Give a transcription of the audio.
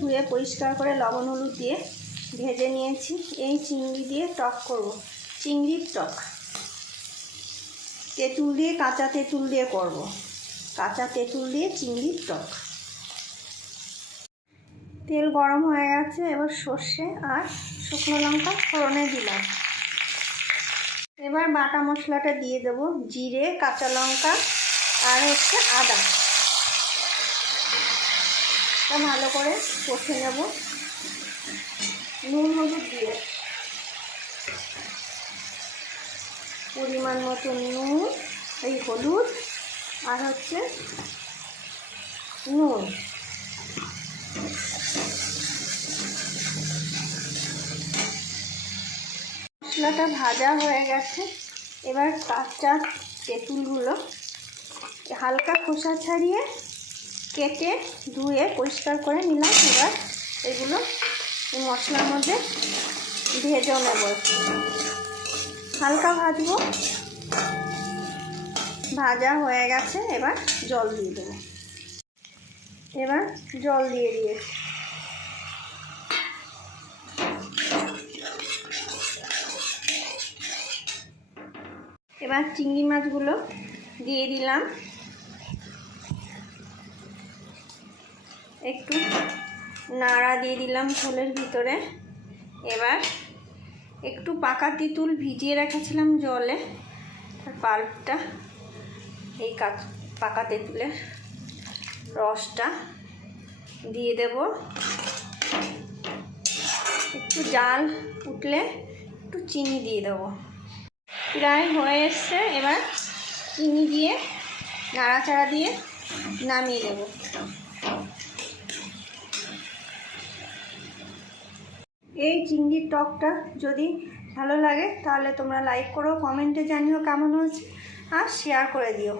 ধুয়ে পরিষ্কার করে লবণ হলুদ দিয়ে ভেজে নিয়েছি। এই চিংড়ি দিয়ে টক করব, চিংড়ির টক। তেঁতুল দিয়ে, কাঁচা তেঁতুল দিয়ে করব, কাঁচা তেঁতুল দিয়ে চিংড়ির টক। তেল গরম হয়ে গেছে, এবার সর্ষে আর শুকনো লঙ্কা ফোড়নে দিলাম। এবার বাটা মশলাটা দিয়ে দেব, জিরে, কাঁচা লঙ্কা আর আদা। তা ভালো করে কষে নেব, নুন হলুদ দিয়ে, পরিমাণ মতো নুন, এই হলুদ আর নুন। মশলাটা ভাজা হয়ে গেছে। এবার কাঁচা তেঁতুলগুলো হালকা খোসা ছাড়িয়ে কেটে ধুয়ে পরিষ্কার করে নিলাম। এবার এগুলো মশলার মধ্যে ভেজে নেব, হালকা ভাজবো। ভাজা হয়ে গেছে, এবার জল দিয়ে দেবো। এবার জল দিয়ে দিয়েছি। এবার চিংড়ি মাছগুলো দিয়ে দিলাম, একটু নাড়া দিয়ে দিলাম ঝোলের ভিতরে। এবার একটু পাকা তেঁতুল ভিজিয়ে রেখেছিলাম জলে, তার পাল্পটা, এই পাকা তেঁতুলের রসটা দিয়ে দেব। একটু জাল উঠলে একটু চিনি দিয়ে দেবো। প্রায় হয়ে এসছে, এবার চিনি দিয়ে নাড়াচাড়া দিয়ে নামিয়ে দেব। এই চিংড়ির টকটা যদি ভালো লাগে তাহলে তোমরা লাইক করো, কমেন্টে জানিও কেমন হয়েছে, আর শেয়ার করে দিও।